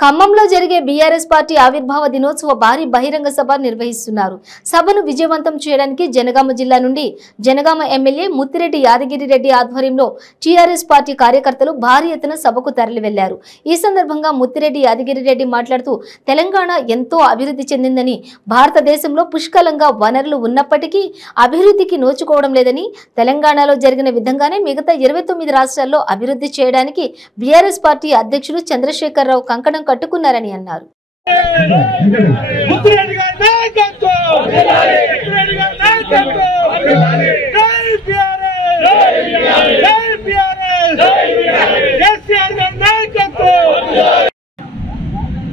ఖమ్మంలో జరిగే BRS party ఆవిర్భావ దినోత్సవ భారీ బహిరంగ సభ నిర్వహిస్తున్నారు. సభను విజయవంతం చేయడానికి జనగామ జిల్లా నుండి జనగామ ఎమ్మెల్యే ముత్తిరెడ్డి యాదగిరిరెడ్డి ఆధ్వర్యంలో టీఆర్ఎస్ పార్టీ కార్యకర్తలు భారీ ఎత్తున సభకు తరలి వెళ్లారు. ఈ సందర్భంగా ముత్తిరెడ్డి యాదగిరిరెడ్డి మాట్లాడుతూ తెలంగాణ ఎంతో అభివృద్ధి చెందిందని, భారతదేశంలో పుష్కలంగా వనరులు ఉన్నప్పటికీ అభివృద్ధికి నోచుకోవడం లేదని, తెలంగాణలో జరిగిన విధంగానే మిగతా 29 రాష్ట్రాల్లో అభివృద్ధి చేయడానికి బీఆర్ఎస్ పార్టీ అధ్యక్షులు చంద్రశేఖరరావు కంకణం కట్టుకున్నారని అన్నారు.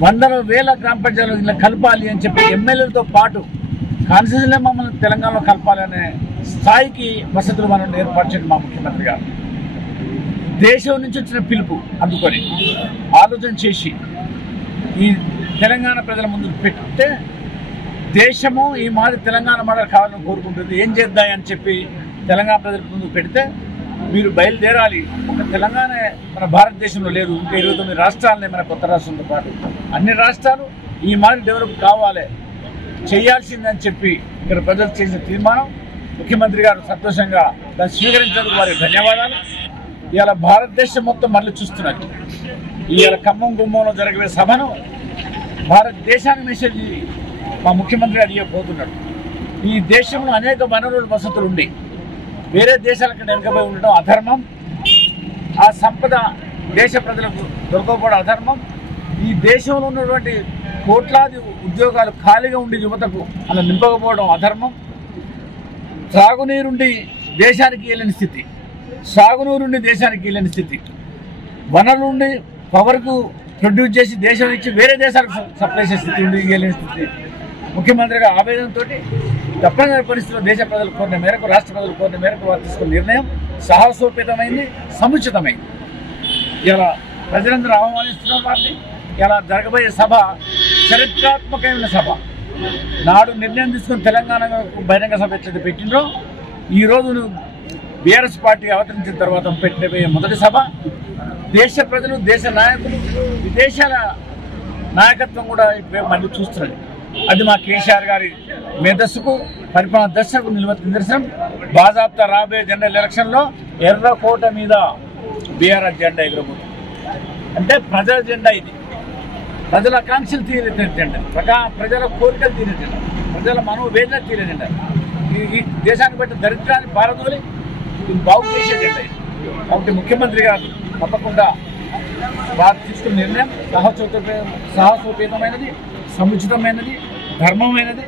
వందల వేల గ్రామ పంచాయతీలు ఇలా కలపాలి అని చెప్పి ఎమ్మెల్యేలతో పాటు కాన్స్టిట్యూషన్లో మమ్మల్ని తెలంగాణలో కలపాలనే స్థాయికి వసతులు మనం ఏర్పరచండి మా ముఖ్యమంత్రి గారు. దేశం నుంచి వచ్చిన పిలుపు అందుకొని ఆలోచన చేసి ఈ తెలంగాణ ప్రజల ముందు పెడితే దేశము ఈ మాది తెలంగాణ మోడల్ కావాలని కోరుకుంటుంది. ఏం చేద్దామని చెప్పి తెలంగాణ ప్రజల ముందు పెడితే మీరు బయలుదేరాలి. ఒక తెలంగాణ మన భారతదేశంలో లేదు, ఇంకా 29 రాష్ట్రాలనే మన కొత్త రాష్ట్రంతో పాటు అన్ని రాష్ట్రాలు ఈ మాది డెవలప్ కావాలి చేయాల్సిందని చెప్పి ఇక్కడ ప్రజలు చేసిన తీర్మానం ముఖ్యమంత్రి గారు సంతోషంగా దాన్ని స్వీకరించేందుకు వారికి ధన్యవాదాలు. ఇవాళ భారతదేశం మొత్తం మళ్ళీ చూస్తున్నారు. ఇవాళ ఖమ్మం గుమ్మంలో జరిగే సభను భారతదేశానికి మెసేజ్ మా ముఖ్యమంత్రి గారు ఇవ్వబోతున్నాడు. ఈ దేశంలో అనేక వనరుల వసతులు ఉండి వేరే దేశాలకు వెనుకబోయి ఉండడం అధర్మం. ఆ సంపద దేశ ప్రజలకు దొరకకపోవడం అధర్మం. ఈ దేశంలో ఉన్నటువంటి కోట్లాది ఉద్యోగాలు ఖాళీగా ఉండి యువతకు అలా నింపకపోవడం అధర్మం. త్రాగునీరుండి దేశానికి వెళ్ళని స్థితి, సాగునీరుండి దేశానికి వెళ్ళని స్థితి, వనరులు ఉండి పవర్కు ప్రొడ్యూస్ చేసి దేశం ఇచ్చి వేరే దేశాలకు సప్లై చేసే స్థితి ఉండి వెళ్ళిన స్థితి. ముఖ్యమంత్రిగా ఆవేదనతో తప్పనిసరి పరిస్థితుల్లో దేశ ప్రజలు కోరిన మేరకు, రాష్ట్ర ప్రజలు కోరిన మేరకు వారు తీసుకున్న నిర్ణయం సాహసోపేతమైంది, సముచితమైంది. ఇలా ప్రజలందరూ ఆహ్వానిస్తున్న వారిని ఇలా జరగబోయే సభ చరిత్రాత్మకమైన సభ. నాడు నిర్ణయం తీసుకుని తెలంగాణకు బహిరంగ సభ ఎట్లయితే పెట్టిండ్రో ఈరోజు బీఆర్ఎస్ పార్టీ అవతరించిన తర్వాత పెట్టబోయే మొదటి సభ. దేశ ప్రజలు, దేశ నాయకులు, విదేశాల నాయకత్వం కూడా మళ్ళీ చూస్తున్నది. అది మా కేసీఆర్ గారి మేధస్సుకు, పరిపాలన దశకు నిదర్శనం. బాజాబ్తా రాబోయే జనరల్ ఎలక్షన్లో ఎర్రకోట మీద బీఆర్ఎస్ జెండా ఎగురబోతుంది. అంటే ప్రజల జెండా ఇది. ప్రజల ఆకాంక్షలు తీరే జెండా, ప్రజల కోరికలు తీరే జెండా, ప్రజల మనోవేదన తీరే జెండా. ఈ దేశానికి బట్టి దరిద్రాన్ని పారదోలి ఇది బాగు చేసే జెండా ఇది. కాబట్టి ముఖ్యమంత్రి గారు తప్పకుండా వారు తీసుకున్న నిర్ణయం సాహసోపేతమైనది, సముచితమైనది, ధర్మమైనది.